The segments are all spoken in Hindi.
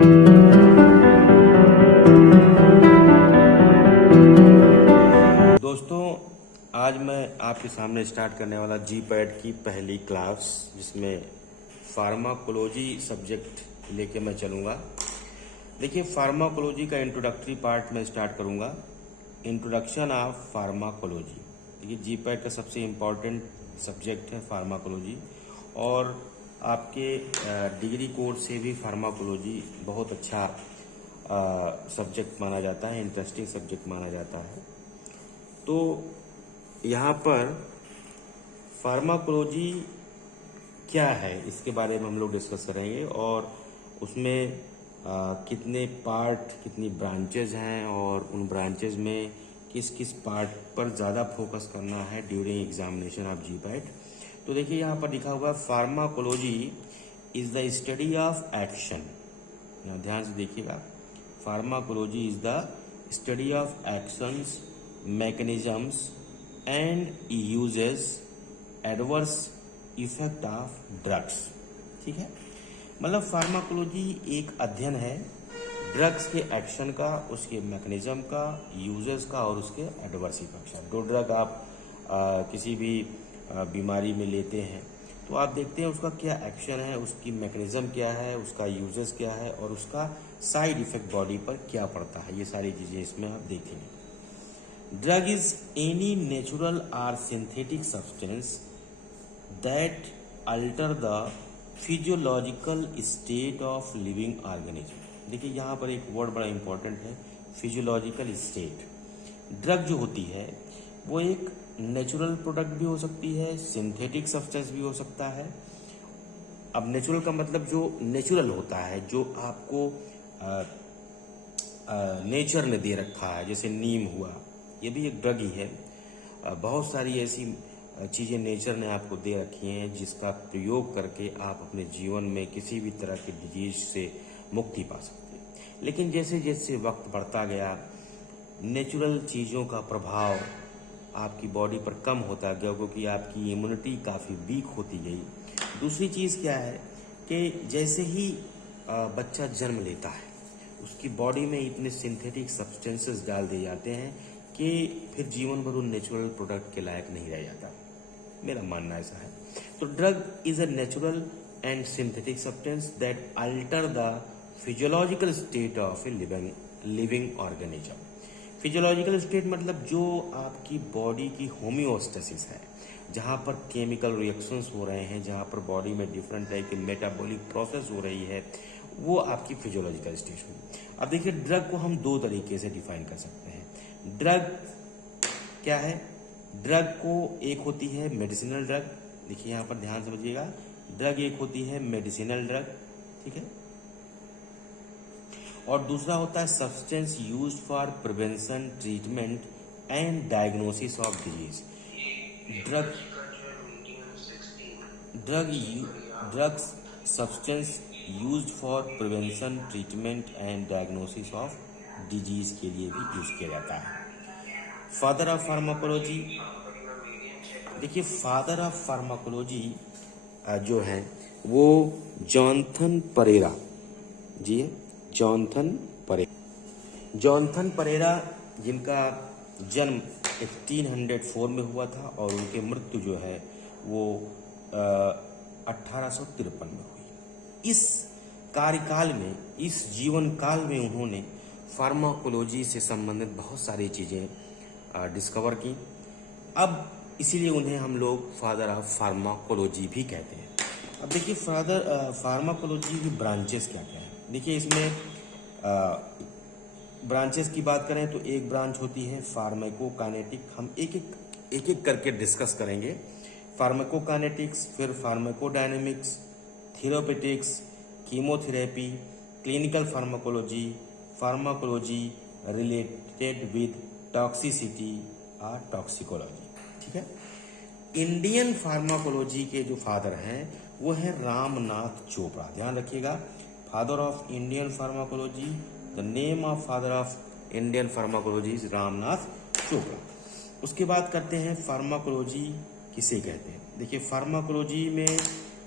दोस्तों, आज मैं आपके सामने स्टार्ट करने वाला जी-पैड की पहली क्लास, जिसमें फार्माकोलॉजी सब्जेक्ट लेके मैं चलूँगा। देखिए, फार्माकोलॉजी का इंट्रोडक्टरी पार्ट में स्टार्ट करूँगा। Introduction of pharmacology. देखिए, जी-पैड का सबसे इम्पॉर्टेंट सब्जेक्ट है फार्माकोलॉजी, और आपके डिग्री कोर्स से भी फार्माकोलॉजी बहुत अच्छा सब्जेक्ट माना जाता है, इंटरेस्टिंग सब्जेक्ट माना जाता है। तो यहाँ पर फार्माकोलॉजी क्या है, इसके बारे में हम लोग डिस्कस करेंगे, और उसमें कितने पार्ट, कितनी ब्रांचेज हैं, और उन ब्रांचेज में किस किस पार्ट पर ज़्यादा फोकस करना है ड्यूरिंग एग्जामिनेशन ऑफ जी-पैड। तो देखिए, यहाँ पर लिखा हुआ है pharmacology is the study of action. यहाँ ध्यान से देखिएगा, pharmacology is the study of actions, mechanisms and uses adverse effect of drugs। ठीक है, मतलब फार्माकोलॉजी एक अध्ययन है ड्रग्स के एक्शन का, उसके मैकेनिज्म का, यूजेस का, और उसके एडवर्स इफेक्ट्स का। जो ड्रग आप किसी भी बीमारी में लेते हैं, तो आप देखते हैं उसका क्या एक्शन है, उसकी मैकेनिज्म क्या है, उसका यूजेस क्या है, और उसका साइड इफेक्ट बॉडी पर क्या पड़ता है। ये सारी चीज़ें इसमें आप देखेंगे। Drug is any natural or synthetic substance that alter the physiological state of living organism। देखिए, यहाँ पर एक वर्ड बड़ा इंपॉर्टेंट है, फिजियोलॉजिकल स्टेट। ड्रग जो होती है वो एक नेचुरल प्रोडक्ट भी हो सकती है, सिंथेटिक सब्सटेंस भी हो सकता है। अब नेचुरल का मतलब जो नेचुरल होता है, जो आपको नेचर ने दे रखा है, जैसे नीम हुआ, ये भी एक ड्रग ही है। बहुत सारी ऐसी चीज़ें नेचर ने आपको दे रखी हैं जिसका प्रयोग करके आप अपने जीवन में किसी भी तरह की डिजीज से मुक्ति पा सकते हैं। लेकिन जैसे जैसे वक्त बढ़ता गया, नेचुरल चीज़ों का प्रभाव आपकी बॉडी पर कम होता गया, क्योंकि आपकी इम्यूनिटी काफ़ी वीक होती गई। दूसरी चीज़ क्या है कि जैसे ही बच्चा जन्म लेता है, उसकी बॉडी में इतने सिंथेटिक सब्सटेंसेस डाल दिए जाते हैं कि फिर जीवन भर उन नेचुरल प्रोडक्ट के लायक नहीं रह जाता। मेरा मानना ऐसा है। तो drug is a natural and synthetic substance that alter the physiological state of a living organism. Physiological state मतलब जो आपकी बॉडी की होम्योस्टेसिस है, जहाँ पर केमिकल रिएक्शंस हो रहे हैं, जहाँ पर बॉडी में डिफरेंट टाइप की मेटाबॉलिक प्रोसेस हो रही है, वो आपकी फिजियोलॉजिकल स्टेट होगी। अब देखिए, ड्रग को हम दो तरीके से डिफाइन कर सकते हैं। ड्रग क्या है? ड्रग को एक होती है मेडिसिनल ड्रग। देखिए, यहाँ पर ध्यान समझिएगा, ड्रग एक होती है मेडिसिनल ड्रग, ठीक है, और दूसरा होता है substance used for prevention, treatment and diagnosis of disease. Drugs substance used for prevention, treatment and diagnosis of disease के लिए भी यूज किया जाता है। फादर ऑफ फार्माकोलॉजी, देखिए, फादर ऑफ फार्माकोलॉजी जो है वो जॉनथन परेरा जी है, जॉनथन परेरा, जिनका जन्म 1804 में हुआ था, और उनकी मृत्यु जो है वो 1853 में हुई। इस कार्यकाल में, इस जीवन काल में उन्होंने फार्माकोलॉजी से संबंधित बहुत सारी चीज़ें डिस्कवर की। अब इसीलिए उन्हें हम लोग फादर ऑफ फार्माकोलॉजी भी कहते हैं। अब देखिए, फार्माकोलॉजी की ब्रांचेस क्या क्या है। देखिए, इसमें ब्रांचेस की बात करें तो एक ब्रांच होती है फार्माकोकाइनेटिक। हम एक एक करके डिस्कस करेंगे। फार्माकोकाइनेटिक्स, फिर pharmacodynamics, therapeutics, chemotherapy, clinical pharmacology, pharmacology related with toxicity और टॉक्सिकोलॉजी, ठीक है। इंडियन फार्माकोलॉजी के जो फादर हैं वो है रामनाथ चोपड़ा। ध्यान रखिएगा, father of Indian pharmacology, the name of father of Indian pharmacology is Ramnath Chopra. उसके बाद करते हैं फार्माकोलॉजी किसे कहते हैं। देखिए, फार्माकोलॉजी में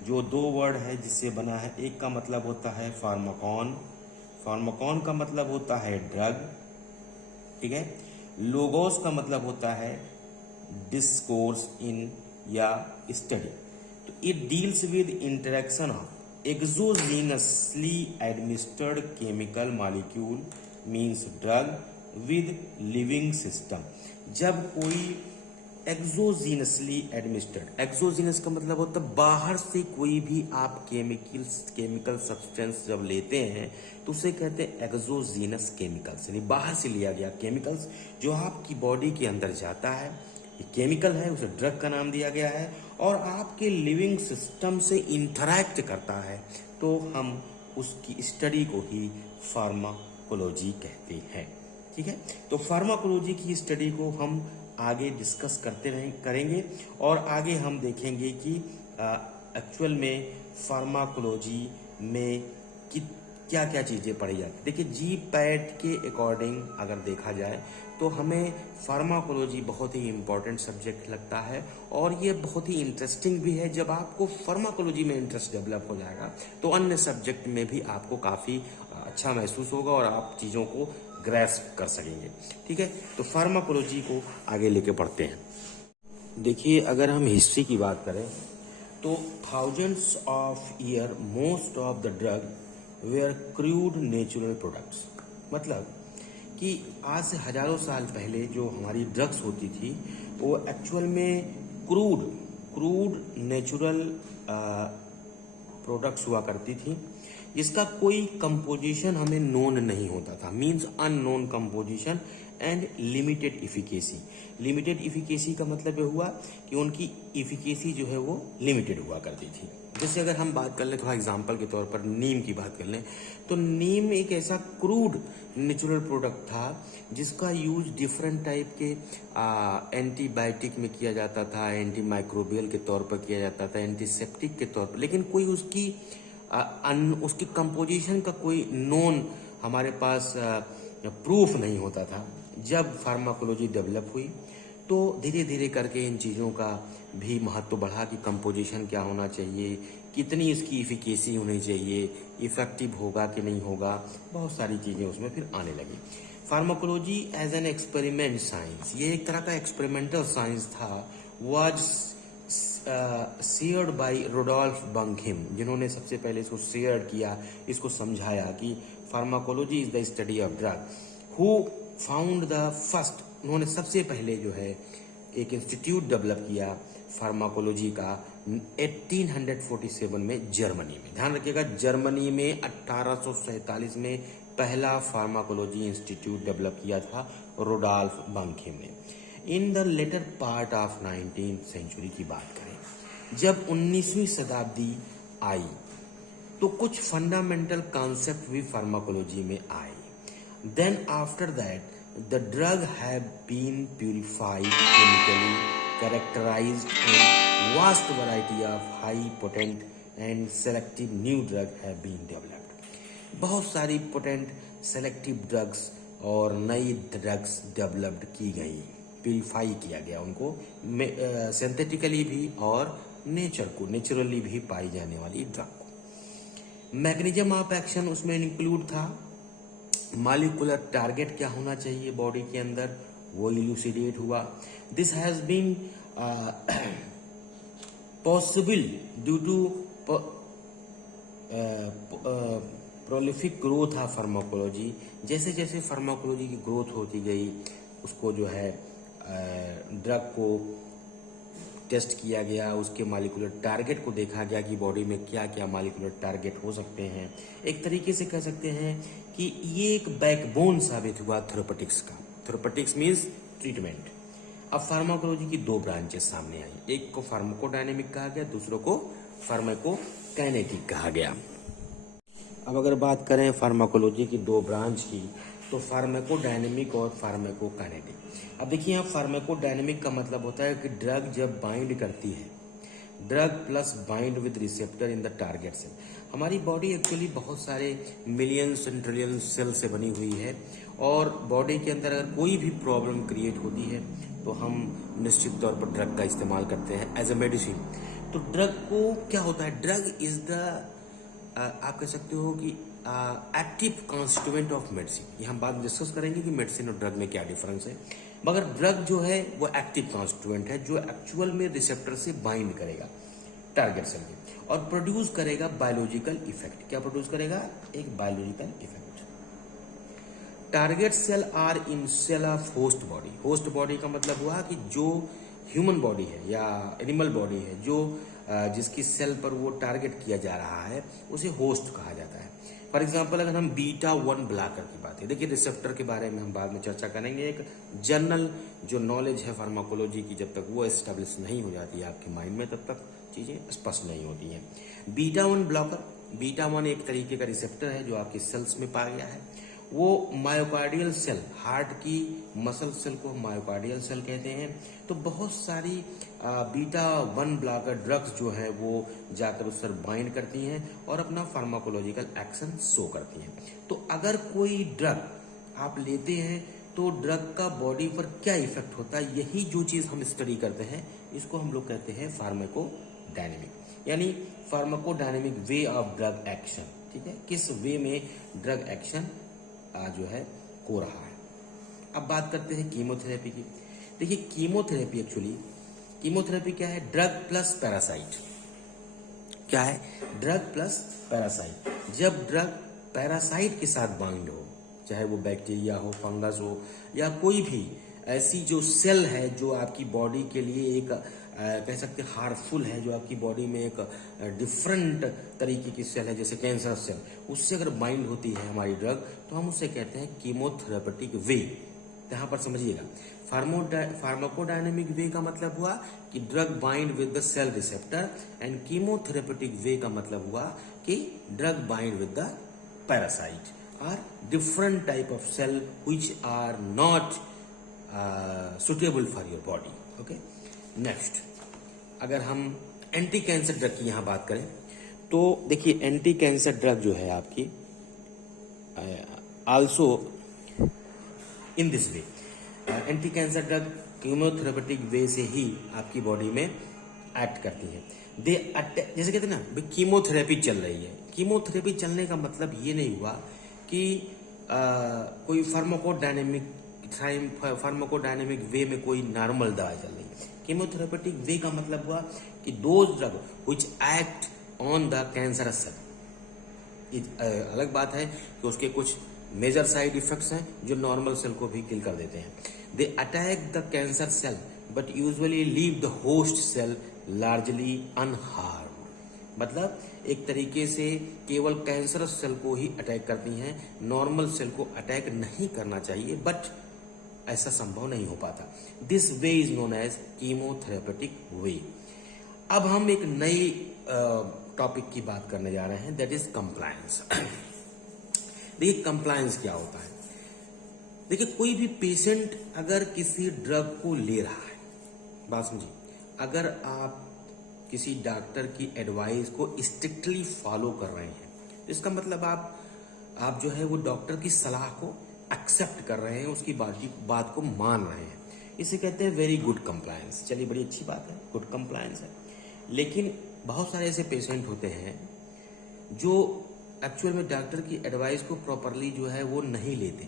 जो दो वर्ड है जिससे बना है, एक का मतलब होता है फार्माकॉन, फार्माकॉन का मतलब होता है ड्रग, ठीक है। लोगोस का मतलब होता है डिस्कोर्स इन या स्टडी। तो it deals with interaction of exogenously administered chemical molecule means drug with living system. जब कोई एक्सोजीनसली एडमिनिस्टर्ड, एक्सोजीनस का मतलब होता है बाहर से कोई भी आप केमिकल सब्सटेंस जब लेते हैं तो उसे कहते हैं एक्सोजीनस केमिकल्स, यानी बाहर से लिया गया केमिकल्स जो आपकी बॉडी के अंदर जाता है, ये केमिकल है, उसे ड्रग का नाम दिया गया है और आपके लिविंग सिस्टम से इंटरैक्ट करता है, तो हम उसकी स्टडी को ही फार्माकोलॉजी कहते हैं, ठीक है। तो फार्माकोलॉजी की स्टडी को हम आगे डिस्कस करेंगे और आगे हम देखेंगे कि एक्चुअल में फार्माकोलॉजी में क्या क्या चीज़ें पढ़ी जाती। देखिए जी पैट के अकॉर्डिंग अगर देखा जाए तो हमें फार्माकोलॉजी बहुत ही इम्पोर्टेंट सब्जेक्ट लगता है और ये बहुत ही इंटरेस्टिंग भी है। जब आपको फार्माकोलॉजी में इंटरेस्ट डेवलप हो जाएगा तो अन्य सब्जेक्ट में भी आपको काफ़ी अच्छा महसूस होगा और आप चीज़ों को ग्रैस्प कर सकेंगे, ठीक है। तो फार्माकोलॉजी को आगे लेके बढ़ते हैं। देखिए अगर हम हिस्ट्री की बात करें तो thousands of year most of the drug were crude natural products, मतलब कि आज से हजारों साल पहले जो हमारी ड्रग्स होती थी वो एक्चुअल में क्रूड नेचुरल प्रोडक्ट्स हुआ करती थी जिसका कोई कंपोजिशन हमें नोन नहीं होता था, means unknown composition and limited efficacy. Limited efficacy का मतलब ये हुआ कि उनकी इफिकेसी जो है वो लिमिटेड हुआ करती थी। जैसे अगर हम बात कर लें थोड़ा एग्जांपल के तौर पर नीम की बात कर लें तो नीम एक ऐसा क्रूड नेचुरल प्रोडक्ट था जिसका यूज डिफरेंट टाइप के एंटीबायोटिक में किया जाता था, एंटी माइक्रोबियल के तौर पर किया जाता था, एंटीसेप्टिक के तौर पर, लेकिन कोई उसकी कंपोजिशन का कोई नोन हमारे पास प्रूफ नहीं होता था। जब फार्माकोलॉजी डेवलप हुई तो धीरे धीरे करके इन चीज़ों का भी महत्व बढ़ा कि कंपोजिशन क्या होना चाहिए, कितनी इसकी इफिकेसी होनी चाहिए, इफेक्टिव होगा कि नहीं होगा, बहुत सारी चीज़ें उसमें फिर आने लगी। Pharmacology as an experiment science, ये एक तरह का एक्सपेरिमेंटल साइंस था, was shared by Rudolf Buchheim, जिन्होंने सबसे पहले इसको शेयर किया, इसको समझाया कि pharmacology is the study of drug. Who found the first, उन्होंने सबसे पहले जो है एक इंस्टीट्यूट डेवलप किया फार्माकोलॉजी का 1847 में जर्मनी में। ध्यान रखिएगा जर्मनी में 1847 में पहला फार्माकोलॉजी इंस्टीट्यूट डेवलप किया था रुडोल्फ बंकहिम ने। In the latter part of 19th century की बात करें, जब 19वीं शताब्दी आई तो कुछ फंडामेंटल कॉन्सेप्ट भी फार्माकोलॉजी में आए। Then after that the drug have been purified chemically, characterized, and vast variety of high potent and selective new drug have been developed. बहुत सारी पोटेंट सेलेक्टिव ड्रग्स और नई ड्रग्स डेवलप्ड की गई, प्यूरिफाई किया गया उनको सिंथेटिकली भी और नेचुरली भी पाई जाने वाली ड्रग को। मैकेनिज्म ऑफ एक्शन उसमें इंक्लूड था, मॉलिक्यूलर टारगेट क्या होना चाहिए बॉडी के अंदर वो इल्यूसिडेट हुआ। This has been possible due to prolific growth of pharmacology. जैसे जैसे फार्माकोलॉजी की ग्रोथ होती गई उसको जो है ड्रग को टेस्ट किया गया, उसके मॉलिक्यूलर टारगेट को देखा गया कि बॉडी में क्या क्या मॉलिक्यूलर टारगेट हो सकते हैं। एक तरीके से कह सकते हैं कि ये एक बैकबोन साबित हुआ थेरेपेटिक्स का। Therapeutics means treatment. अब फार्माकोलॉजी की दो ब्रांचेस सामने आई, एक को फार्माकोडायनेमिक कहा गया, दूसरों को फार्माकोकाइनेटिक कहा गया। अब अगर बात करें फार्माकोलॉजी की दो ब्रांच की तो फार्माकोडायनेमिक और फार्माकोकाइनेटिक। अब देखिए यहाँ फार्माकोडायनेमिक का मतलब होता है कि ड्रग जब बाइंड करती है, drug plus bind with receptor in the target cell. हमारी बॉडी एक्चुअली बहुत सारे मिलियंस एंड ट्रिलियन सेल से बनी हुई है और बॉडी के अंदर अगर कोई भी प्रॉब्लम क्रिएट होती है तो हम निश्चित तौर पर ड्रग का इस्तेमाल करते हैं एज ए मेडिसिन। तो ड्रग को क्या होता है, ड्रग इज द आप कह सकते हो कि एक्टिव कॉन्स्टिट्यूएंट ऑफ मेडिसिन। ये हम बाद में डिस्कस करेंगे कि मेडिसिन और ड्रग में क्या डिफरेंस है। मगर ड्रग जो है वो एक्टिव कॉन्स्टिट्यूएंट है जो एक्चुअल में रिसेप्टर से बाइंड करेगा टारगेट सेल के और प्रोड्यूस करेगा बायोलॉजिकल इफेक्ट। क्या प्रोड्यूस करेगा? एक biological effect. Target cell are in cell of host body. Host body का मतलब हुआ कि जो ह्यूमन बॉडी है या एनिमल बॉडी है जो जिसकी सेल पर वो टारगेट किया जा रहा है उसे होस्ट कहा जाता है। फॉर एग्जाम्पल अगर हम बीटा-1 ब्लॉकर की बात है, देखिए रिसेप्टर के बारे में हम बाद में चर्चा करेंगे। एक जनरल जो नॉलेज है फार्माकोलॉजी की, जब तक वो एस्टेब्लिश नहीं हो जाती है आपके माइंड में तब तक चीजें स्पष्ट नहीं होती हैं। बीटा-1 ब्लॉकर, बीटा-1 एक तरीके का रिसेप्टर है जो आपकी सेल्स में पाया गया है। वो मायोकार्डियल सेल, हार्ट की मसल सेल को मायोकार्डियल सेल कहते हैं। तो बहुत सारी बीटा-1 ब्लॉकर ड्रग्स जो है वो जाकर उस पर बाइंड करती हैं और अपना फार्माकोलॉजिकल एक्शन शो करती हैं। तो अगर कोई ड्रग आप लेते हैं तो ड्रग का बॉडी पर क्या इफेक्ट होता है, यही जो चीज हम स्टडी करते हैं इसको हम लोग कहते हैं फार्माकोडायनेमिक, यानी pharmacodynamic way of drug action. ठीक है, किस वे में ड्रग एक्शन जो है हो रहा है। अब बात करते हैं कीमोथेरेपी की। देखिए कीमोथेरेपी कीमोथेरेपी क्या है? Drug plus parasite. क्या है? Drug plus parasite. जब ड्रग पैरासाइट के साथ बाइंड हो, चाहे वो बैक्टीरिया हो, फंगस हो या कोई भी ऐसी जो सेल है जो आपकी बॉडी के लिए एक कह सकते हैं हार्मफुल है, जो आपकी बॉडी में एक डिफरेंट तरीके की सेल है जैसे कैंसर सेल, उससे अगर बाइंड होती है हमारी ड्रग तो हम उससे कहते हैं कीमोथेरेपेटिक वे। यहाँ पर समझिएगा, फार्माकोडायनेमिक वे का मतलब हुआ कि drug bind with the cell receptor and chemotherapeutic way का मतलब हुआ कि drug bind with the parasite are different type of cell which are not suitable for your body. Okay, next अगर हम एंटी कैंसर ड्रग की यहां बात करें तो देखिए एंटी कैंसर ड्रग जो है आपकी also in this way, anti cancer drug chemotherapeutic way से ही आपकी बॉडी में एक्ट करती है। जैसे कहते हैं ना भाई कीमोथेरेपी चल रही है, कीमोथेरेपी चलने का मतलब ये नहीं हुआ कि कोई फार्माकोडायनेमिक वे में कोई नॉर्मल दवा चल रही है। कीमोथेरेपेटिक वे का मतलब हुआ कि those drug which act on the cancerous cell. अलग बात है कि उसके कुछ मेजर साइड इफेक्ट्स हैं जो नॉर्मल सेल को भी किल कर देते हैं। They attack the cancer cell but usually leave the host cell largely unharmed. मतलब एक तरीके से केवल कैंसरस सेल को ही अटैक करती हैं, नॉर्मल सेल को अटैक नहीं करना चाहिए, बट ऐसा संभव नहीं हो पाता। This way is known as chemotherapeutic way. अब हम एक नई टॉपिक की बात करने जा रहे हैं, दैट इज कंप्लायंस। देखिए कंप्लायंस क्या होता है। देखिए कोई भी पेशेंट अगर किसी ड्रग को ले रहा है, बात समझिए, अगर आप किसी डॉक्टर की एडवाइस को स्ट्रिक्टली फॉलो कर रहे हैं, इसका मतलब आप जो है वो डॉक्टर की सलाह को एक्सेप्ट कर रहे हैं, उसकी बात को मान रहे हैं, इसे कहते हैं वेरी गुड कंप्लायंस। चलिए बड़ी अच्छी बात है, गुड कंप्लायंस है। लेकिन बहुत सारे ऐसे पेशेंट होते हैं जो एक्चुअल में डॉक्टर की एडवाइस को प्रॉपरली जो है वो नहीं लेते।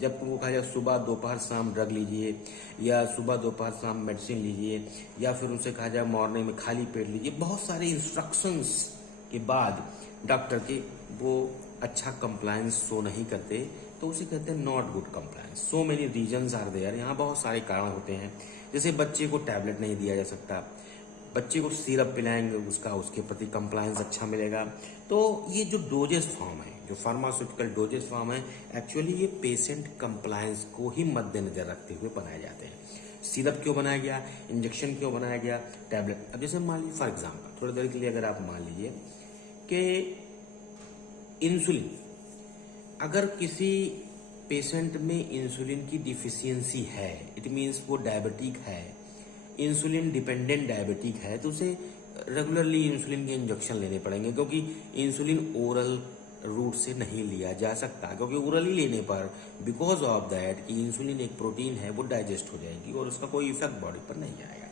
जब तुमको कहा जाए सुबह दोपहर शाम ड्रग लीजिए या सुबह दोपहर शाम मेडिसिन लीजिए या फिर उनसे कहा जाए मॉर्निंग में खाली पेट लीजिए, बहुत सारे इंस्ट्रक्शंस के बाद डॉक्टर के वो अच्छा कंप्लायंस शो नहीं करते, तो उसे कहते हैं not good compliance. So many reasons are there, यहाँ बहुत सारे कारण होते हैं। जैसे बच्चे को टैबलेट नहीं दिया जा सकता, बच्चे को सिरप पिलाएंगे उसके प्रति कंप्लायंस अच्छा मिलेगा। तो ये जो डोजेस फॉर्म है, जो फार्मास्यूटिकल डोजेस फॉर्म है, एक्चुअली ये पेशेंट कंप्लायंस को ही मद्देनजर रखते हुए बनाए जाते हैं। सिरप क्यों बनाया गया, इंजेक्शन क्यों बनाया गया, टैबलेट। अब जैसे मान लीजिए फॉर एग्जाम्पल, थोड़ी देर के लिए अगर आप मान लीजिए कि इंसुलिन, अगर किसी पेशेंट में इंसुलिन की डिफिशियंसी है, इट मीन्स वो डायबिटिक है, इंसुलिन डिपेंडेंट डायबिटिक है, तो उसे रेगुलरली इंसुलिन के इंजेक्शन लेने पड़ेंगे, क्योंकि इंसुलिन ओरल रूट से नहीं लिया जा सकता, क्योंकि ओरली लेने पर बिकॉज ऑफ दैट कि इंसुलिन एक प्रोटीन है वो डाइजेस्ट हो जाएगी और उसका कोई इफेक्ट बॉडी पर नहीं आएगा।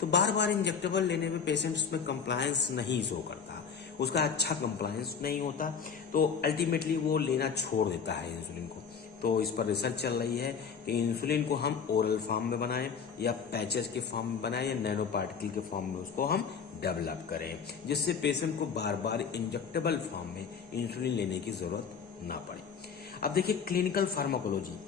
तो बार बार इंजेक्टेबल लेने में पेशेंट्स में कंप्लायंस नहीं शो करता, उसका अच्छा कंप्लायंस नहीं होता, तो अल्टीमेटली वो लेना छोड़ देता है इंसुलिन को। तो इस पर रिसर्च चल रही है कि इंसुलिन को हम ओरल फॉर्म में बनाएं या पैचेस के फॉर्म में बनाएं या नैनो पार्टिकल के फॉर्म में उसको हम डेवलप करें, जिससे पेशेंट को बार बार इंजेक्टेबल फॉर्म में इंसुलिन लेने की जरूरत ना पड़े। अब देखिए क्लिनिकल फार्माकोलॉजी,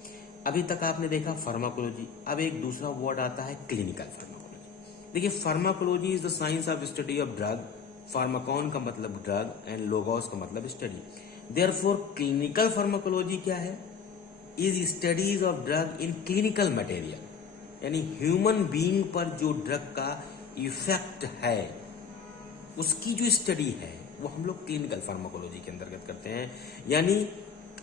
अभी तक आपने देखा फार्माकोलॉजी, अब एक दूसरा वर्ड आता है क्लिनिकल फार्माकोलॉजी। देखिए pharmacology is the science of study of drug, Pharmacon का मतलब ड्रग एंड लोगोस का मतलब स्टडी। देयरफॉर क्लिनिकल फार्माकोलॉजी क्या है? Is studies of drug in clinical material, यानी ह्यूमन बीइंग पर जो ड्रग का इफेक्ट है उसकी जो स्टडी है वो हम लोग क्लिनिकल फार्माकोलॉजी के अंतर्गत करते हैं। यानी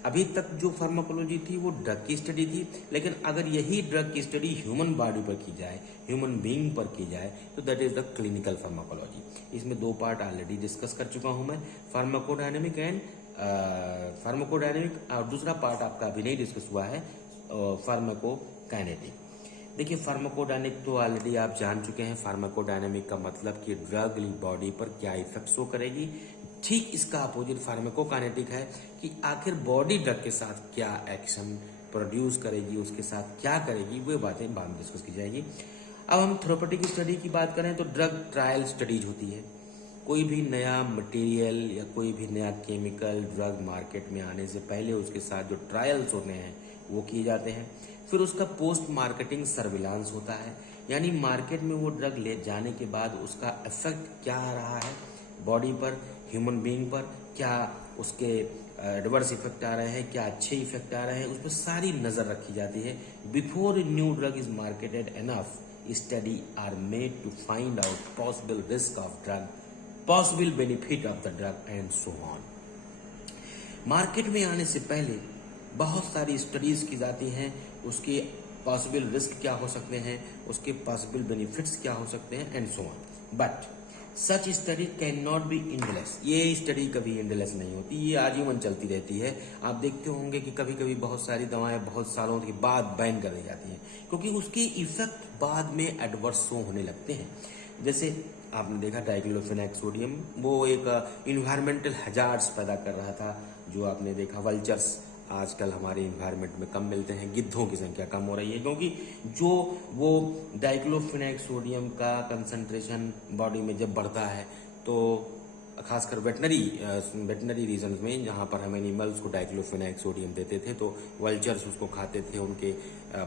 अभी तक जो फार्माकोलॉजी थी वो ड्रग की स्टडी थी, लेकिन अगर यही ड्रग की स्टडी ह्यूमन बॉडी पर की जाए, ह्यूमन बीइंग पर की जाए, तो that is the clinical pharmacology. इसमें दो पार्ट ऑलरेडी डिस्कस कर चुका हूं मैं, फार्माकोडायनेमिक एंड फार्माकोडायनेमिक, और दूसरा पार्ट आपका अभी नहीं डिस्कस हुआ है फार्माकोकाइनेटिक। देखिए फार्माकोडायनेमिक तो ऑलरेडी आप जान चुके हैं, फार्माकोडायनेमिक का मतलब कि ड्रग बॉडी पर क्या इफेक्ट शो करेगी। ठीक इसका अपोजिट फार्माकोकाइनेटिक है कि आखिर बॉडी ड्रग के साथ क्या एक्शन प्रोड्यूस करेगी, उसके साथ क्या करेगी, वो बातें बाद में डिस्कस की जाएगी। अब हम थेरेप्यूटिक स्टडी की बात करें तो ड्रग ट्रायल स्टडीज होती है। कोई भी नया मटेरियल या कोई भी नया केमिकल ड्रग मार्केट में आने से पहले उसके साथ जो ट्रायल्स होते हैं वो किए जाते हैं। फिर उसका पोस्ट मार्केटिंग सर्विलांस होता है, यानी मार्केट में वो ड्रग ले जाने के बाद उसका इफेक्ट क्या आ रहा है बॉडी पर, ह्यूमन बीइंग पर, क्या उसके एडवर्स इफेक्ट आ रहे हैं, क्या अच्छे इफेक्ट आ रहे हैं, उस पर सारी नजर रखी जाती है। Before new drug is marketed enough study are made to find out possible risk of drug, possible benefit of the drug and so on. Market में आने से पहले बहुत सारी स्टडीज की जाती हैं, उसके पॉसिबल रिस्क क्या हो सकते हैं, उसके पॉसिबल बेनिफिट्स क्या हो सकते हैं and so on. But such study can not be endless, ये स्टडी कभी इंडलेस नहीं होती, ये आजीवन चलती रहती है। आप देखते होंगे कि कभी कभी बहुत सारी दवाएं बहुत सालों के बाद बैन कर दी जाती हैं, क्योंकि उसके इफेक्ट बाद में एडवर्स होने लगते हैं। जैसे आपने देखा डाइक्लोफेनाक सोडियम, वो एक इन्वायरमेंटल हजार्ड्स पैदा कर रहा था, जो आपने देखा वल्चर्स आजकल हमारे इन्वायरमेंट में कम मिलते हैं, गिद्धों की संख्या कम हो रही है, क्योंकि जो वो डाइक्लोफेनाक सोडियम का कंसंट्रेशन बॉडी में जब बढ़ता है तो खासकर वेटनरी रीजन में, जहाँ पर हम एनिमल्स को डाइक्लोफेनाक सोडियम देते थे तो वल्चर्स उसको खाते थे, उनके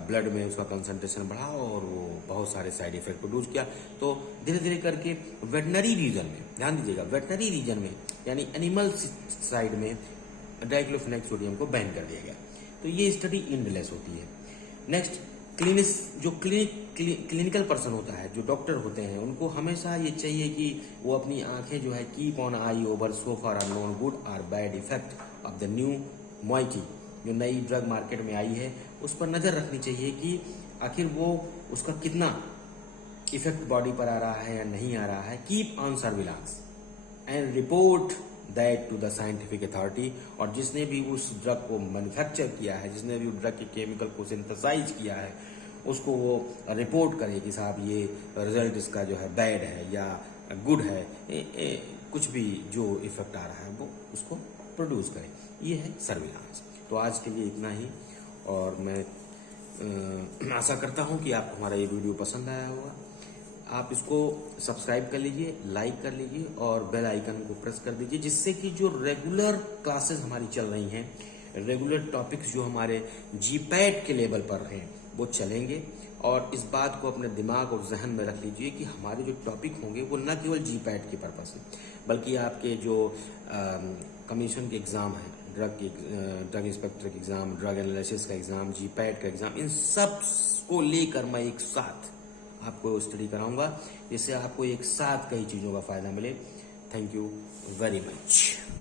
ब्लड में उसका कंसंट्रेशन बढ़ा और वो बहुत सारे साइड इफेक्ट प्रोड्यूस किया। तो धीरे धीरे करके वेटनरी रीजन में, ध्यान दीजिएगा, वेटनरी रीजन में यानी एनिमल साइड में डाइक्लोफेनाक सोडियम को बैन कर दिया गया। तो ये स्टडी इंडलेस होती है। नेक्स्ट क्लिनिकल पर्सन होता है, जो डॉक्टर होते हैं, उनको हमेशा ये चाहिए कि वो अपनी आंखें जो है keep on eye over so far are known good और bad effect of the new मॉइकी, जो नई ड्रग मार्केट में आई है उस पर नजर रखनी चाहिए कि आखिर वो उसका कितना इफेक्ट बॉडी पर आ रहा है या नहीं आ रहा है। Keep on surveillance and report that to the scientific authority, और जिसने भी उस ड्रग को मैन्युफैक्चर किया है, जिसने भी उस ड्रग के केमिकल को सिंथेसाइज किया है, उसको वो रिपोर्ट करे कि साहब ये रिजल्ट इसका जो है बैड है या गुड है, कुछ भी जो इफेक्ट आ रहा है वो उसको प्रोड्यूस करे। ये है सर्विलांस। तो आज के लिए इतना ही, और मैं आशा करता हूँ कि आपको हमारा ये वीडियो पसंद आया होगा। आप इसको सब्सक्राइब कर लीजिए, लाइक कर लीजिए और बेल आइकन को प्रेस कर दीजिए, जिससे कि जो रेगुलर क्लासेस हमारी चल रही हैं, रेगुलर टॉपिक्स जो हमारे जीपैट के लेवल पर हैं वो चलेंगे। और इस बात को अपने दिमाग और जहन में रख लीजिए कि हमारे जो टॉपिक होंगे वो न केवल जीपैट के पर्पज से, बल्कि आपके जो कमीशन के एग्जाम है, ड्रग इंस्पेक्टर का एग्जाम, ड्रग एनालिसिस का एग्जाम, जीपैट का एग्जाम, इन सब को लेकर मैं एक साथ आपको स्टडी कराऊंगा, जिससे आपको एक साथ कई चीजों का फायदा मिले। Thank you very much.